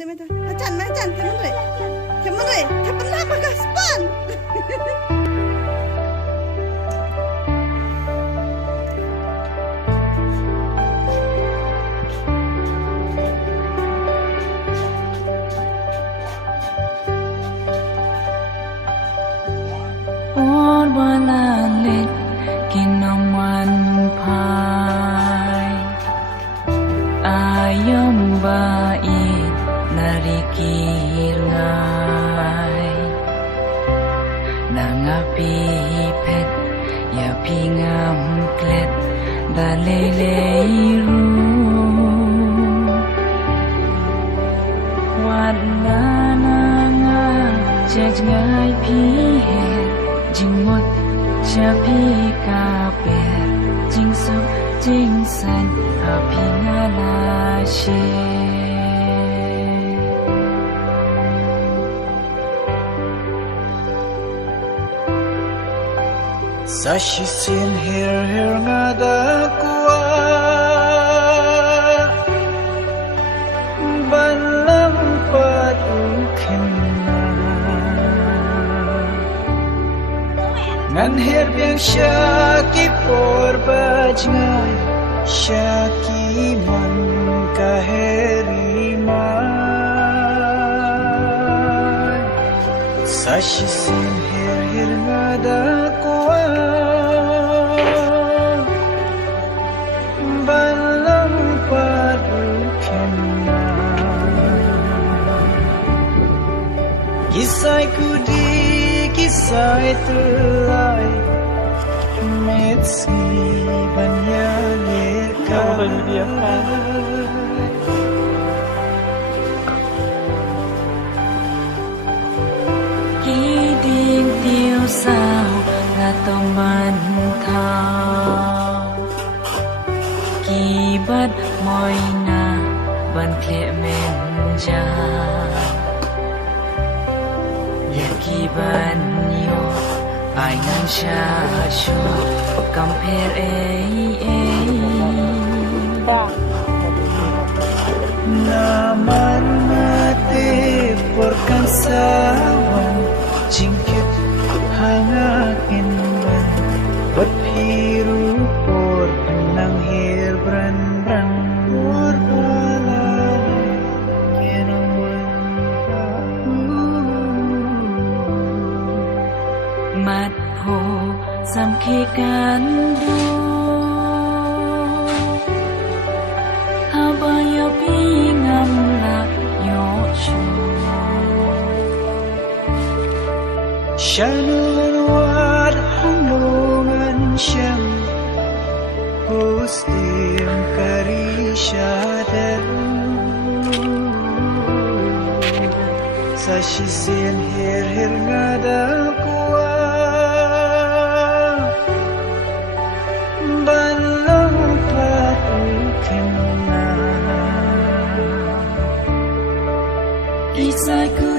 Demeta, acan, temen apa gaspan? Or balalit kinaman pai ayam bait narikir ngai nangapi pet ya pingam klet daleleru wadna nanga jajngai pi Jingmot chapi kaper jingsuk jingsan api ngalashe Sashi sin her ngada kuwa balang padukin Ngan her biang syaki por bajngai syaki man kaheri mai Sashi sin her ngada kuwa balang padukin Kisai kudi kisai telai metsi banyalirkan Kiding tiêu sao là tông ban thao Ki bat moi na ban kle men ja Ki ban yo ai ngan sha shu compare Naman mati perkansawan Jingkit hangakin ban Berpiru por penang hir brand Por balai kirawan Mat ho sam khi kan du Habaya pingam la yo chu Shanun wat hanglungan siyang Hustim karisyadan Sa sisin hir ngada kuwa Balang patukin na Isai ku